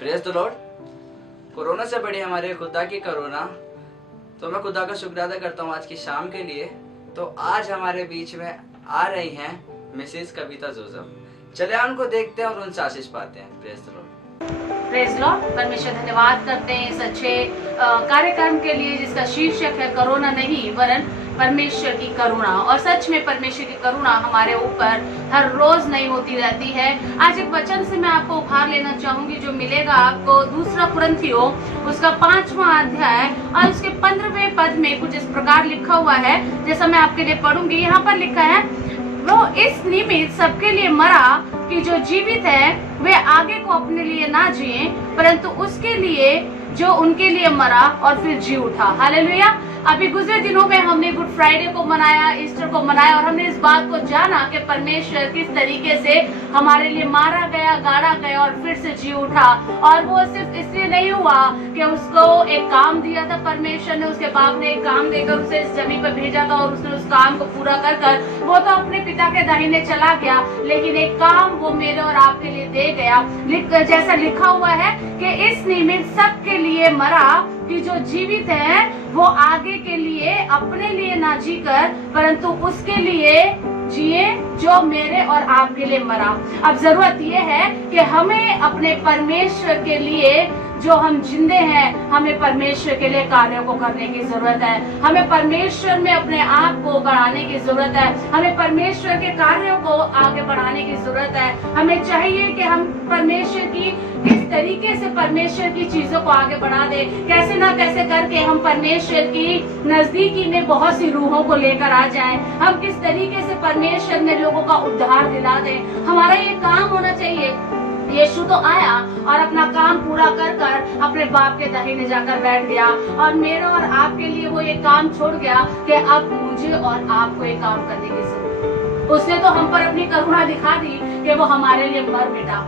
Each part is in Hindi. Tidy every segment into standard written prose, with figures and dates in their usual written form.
Praise the Lord. कोरोना से बड़ी हमारे खुदा की करुणा, तो मैं खुदा का शुक्र अदा करता हूँ आज की शाम के लिए। तो आज हमारे बीच में आ रही हैं मिसेस कविता जोसेफ। चलिए उनको देखते हैं और उनसे आशीष पाते हैं। Praise the Lord. Praise Lord. परमेश्वर धन्यवाद करते हैं इस अच्छे कार्यक्रम के लिए जिसका शीर्षक है कोरोना नहीं वरन परमेश्वर की करुणा। और सच में परमेश्वर की करुणा हमारे ऊपर हर रोज नई होती रहती है। आज एक वचन से मैं आपको उपहार लेना चाहूंगी जो मिलेगा आपको 2 कुरिन्थियों उसका 5वां अध्याय और उसके 15वें पद में कुछ इस प्रकार लिखा हुआ है, जैसा मैं आपके लिए पढ़ूंगी। यहाँ पर लिखा है, वो इस निमित्त सबके लिए मरा कि जो जीवित है वे आगे को अपने लिए ना जिए परंतु उसके लिए जो उनके लिए मरा और फिर जी उठा। हालेलुया। अभी गुजरे दिनों में हमने गुड फ्राइडे को मनाया, ईस्टर को मनाया और हमने इस बात को जाना कि परमेश्वर किस तरीके से हमारे लिए मारा गया, गाड़ा गया और फिर से जी उठा। और वो सिर्फ इसलिए नहीं हुआ कि उसको एक काम दिया था परमेश्वर ने, उसके बाप ने एक काम देकर उसे इस जमीन पर भेजा था और उसने उस काम को पूरा कर कर वो तो अपने पिता के दाहिने चला गया, लेकिन एक काम वो मेरे और आपके लिए दे गया। जैसा लिखा हुआ है कि इस निमित्त सबके लिए मरा कि जो जीवित है वो आगे के लिए अपने लिए ना जीकर परंतु उसके लिए जिए जो मेरे और आपके लिए मरा। अब जरूरत ये है कि हमें अपने परमेश्वर के लिए जो हम जिंदे हैं, हमें परमेश्वर के लिए कार्यों को करने की जरूरत है। हमें परमेश्वर में अपने आप को बढ़ाने की जरूरत है। हमें परमेश्वर के कार्यों को आगे बढ़ाने की जरूरत है। हमें चाहिए कि हम परमेश्वर की किस तरीके से परमेश्वर की चीजों को आगे बढ़ा दे, कैसे ना कैसे करके हम परमेश्वर की नजदीकी में बहुत सी रूहों को लेकर आ जाएं। हम किस तरीके से परमेश्वर में लोगों का उद्धार दिला दे। हमारा ये काम होना चाहिए। यीशु तो आया और अपना काम पूरा कर कर अपने बाप के दाहिने जाकर बैठ गया और मेरे और आपके लिए वो ये काम छोड़ गया कि अब मुझे और आपको ये काम करने की जरूरत। उसने तो हम पर अपनी करुणा दिखा दी कि वो हमारे लिए मर मिटा,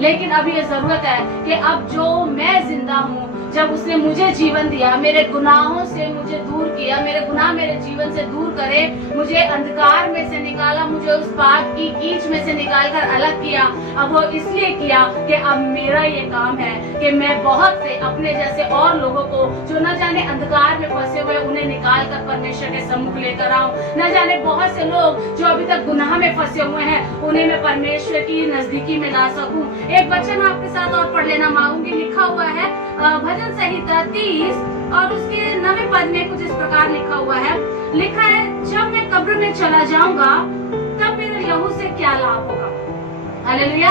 लेकिन अब ये जरूरत है कि अब जो मैं जिंदा हूँ, जब उसने मुझे जीवन दिया, मेरे गुनाहों से मुझे दूर किया, मेरे गुनाह मेरे जीवन से दूर करे, मुझे अंधकार में से निकाला, मुझे उस पाप की कीच में से निकालकर अलग किया। अब वो इसलिए किया कि अब मेरा ये काम है कि मैं बहुत से अपने जैसे और लोगों को जो न जाने अंधकार में फंसे हुए उन्हें निकाल कर परमेश्वर के सम्मुख लेकर आऊं। न जाने बहुत से लोग जो अभी तक गुनाह में फंसे हुए हैं उन्हें मैं परमेश्वर की नजदीकी में ला सकूं। एक वचन आपके साथ और पढ़ लेना मांगूंगी। लिखा हुआ है भजन संहिता 30 और उसके 9वें पद में कुछ इस प्रकार लिखा हुआ है। लिखा है, जब मैं कब्र में चला जाऊंगा तब मेरे लहू से क्या लाभ होगा। हालेलुया।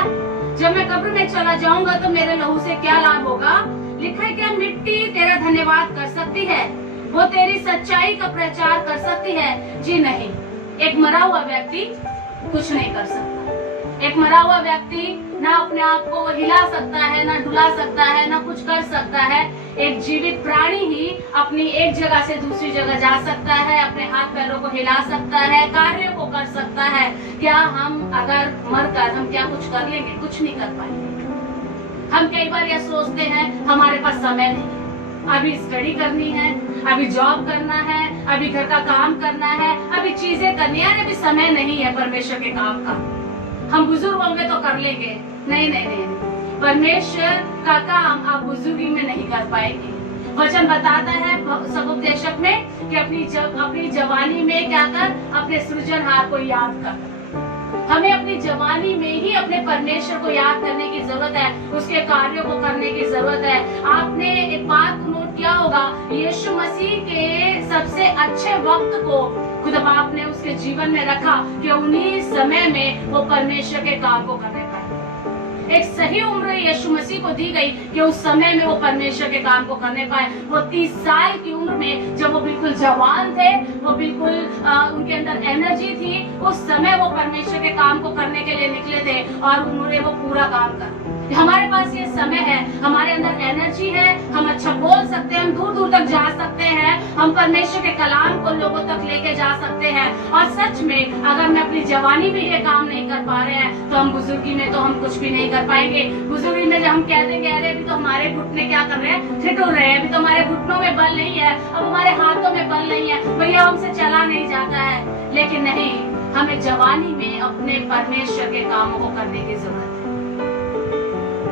जब मैं कब्र में चला जाऊंगा तो मेरे लहू से क्या लाभ होगा। लिखा है, क्या मिट्टी तेरा धन्यवाद कर सकती है, वो तेरी सच्चाई का प्रचार कर सकती है। जी नहीं। एक मरा हुआ व्यक्ति कुछ नहीं कर सकता। एक मरा हुआ व्यक्ति ना अपने आप को हिला सकता है, ना डुला सकता है, ना कुछ कर सकता है। एक जीवित प्राणी ही अपनी एक जगह से दूसरी जगह जा सकता है, अपने हाथ पैरों को हिला सकता है, कार्यों को कर सकता है। क्या हम अगर मरकर हम क्या कुछ कर लेंगे? कुछ नहीं कर पाएंगे। हम कई बार यह सोचते हैं हमारे पास समय नहीं, अभी स्टडी करनी है, अभी जॉब करना है, अभी घर का काम करना है, अभी चीजें करनी है, अभी समय नहीं है परमेश्वर के काम का। हम बुजुर्ग होंगे तो कर लेंगे। नहीं नहीं नहीं, परमेश्वर का काम आप बुजुर्गी में नहीं कर पाएंगे। वचन बताता है समुपदेशक में कि अपनी जवानी में क्या कर, अपने सृजनहार को याद कर। हमें अपनी जवानी में ही अपने परमेश्वर को याद करने की जरूरत है, उसके कार्यों को करने की जरूरत है। आपने एक बात नोट किया होगा, यीशु मसीह के सबसे अच्छे वक्त को खुद बाप ने उसके जीवन में रखा कि उन्हीं समय में वो परमेश्वर के काम को करने पाए। एक सही उम्र यीशु मसीह को दी गई कि उस समय में वो परमेश्वर के काम को करने पाए। वो 30 साल की उम्र में जब वो बिल्कुल जवान थे, वो बिल्कुल उनके अंदर एनर्जी थी, उस समय वो परमेश्वर के काम को करने के लिए निकले थे और उन्होंने वो पूरा काम कर। हमारे पास ये समय है, हमारे अंदर एनर्जी है, हम अच्छा बोल सकते हैं, हम दूर दूर तक जा सकते हैं, हम परमेश्वर के कलाम को लोगों तक लेके जा सकते हैं। और सच में अगर मैं अपनी जवानी में ये काम नहीं कर पा रहे हैं तो हम बुजुर्गी में तो हम कुछ भी नहीं कर पाएंगे। बुजुर्गी में जब हम कह देंगे अरे अभी तो हमारे घुटने क्या कर रहे हैं, ठिठुर रहे हैं, अभी तो हमारे घुटनों में बल नहीं है, अब हमारे हाथों में बल नहीं है, भैया हमसे चला नहीं जाता है। लेकिन नहीं, हमें जवानी में अपने परमेश्वर के कामों को करने की जरूरत है।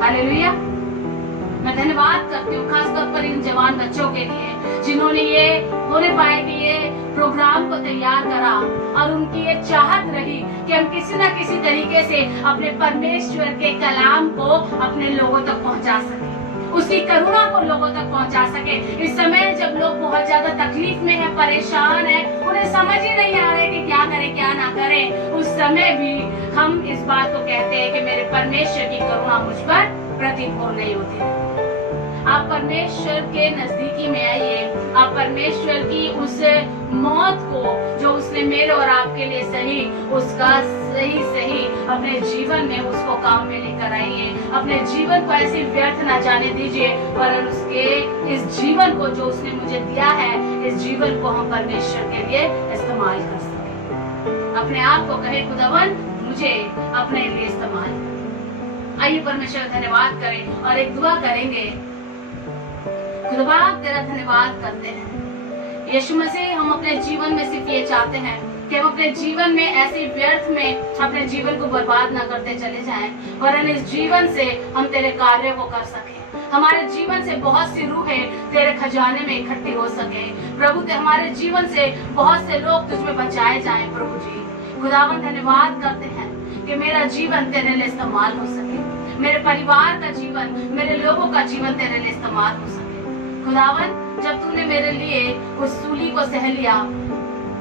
हालेलुया। मैं धन्यवाद करती हूँ खासतौर पर इन जवान बच्चों के लिए जिन्होंने ये होने पाए कि ये प्रोग्राम को तैयार करा और उनकी ये चाहत रही कि हम किसी ना किसी तरीके से अपने परमेश्वर के कलाम को अपने लोगों तक पहुंचा सके, उसकी करुणा को लोगों तक पहुंचा सके। इस समय जब लोग बहुत ज्यादा तकलीफ में है, परेशान है, उन्हें समझ ही नहीं आ रहा है कि क्या करें क्या ना करें, उस समय भी हम इस बात को कहते हैं कि मेरे परमेश्वर की करुणा मुझ पर प्रतिकूल नहीं होती। आप परमेश्वर के नजदीकी में आइए, आप परमेश्वर की उस मौत को जो उसने मेरे और आपके लिए सही, उसका सही अपने जीवन में उसको काम में लेकर आइए। अपने जीवन को ऐसे व्यर्थ ना जाने दीजिए, पर उसके इस जीवन को जो उसने मुझे दिया है, इस जीवन को हम परमेश्वर के लिए इस्तेमाल कर सके। अपने आप को कहे खुदावन मुझे अपने लिए इस्तेमाल। आइए परमेश्वर धन्यवाद करें और एक दुआ करेंगे। खुदा तेरा धन्यवाद करते हैं यीशु मसीह, हम अपने जीवन में सिर्फ ये चाहते हैं कि हम अपने जीवन में ऐसे व्यर्थ में अपने जीवन को बर्बाद ना करते चले जाएं, वरन इस जीवन से हम तेरे कार्य को कर सकें। हमारे जीवन से बहुत सी रूहें तेरे खजाने में इकट्ठी हो सके प्रभु। हमारे जीवन से बहुत से लोग तुझमें बचाए जाएं प्रभु जी। खुदावन धन्यवाद करते हैं कि मेरा जीवन तेरे लिए इस्तेमाल हो सके, मेरे परिवार का जीवन, मेरे लोगों का जीवन तेरे लिए इस्तेमाल हो सके। खुदावन जब तूने मेरे लिए उस सूली को सह लिया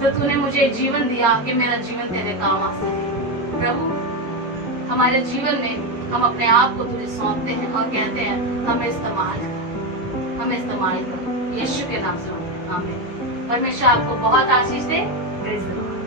तो तूने मुझे जीवन दिया कि मेरा जीवन तेरे काम आ सके प्रभु। हमारे जीवन में हम अपने आप को तुझे सौंपते हैं और कहते हैं हमें इस्तेमाल कर। यीशु के नाम से आमीन। परमेश्वर आपको बहुत आशीष दे। Praise the Lord.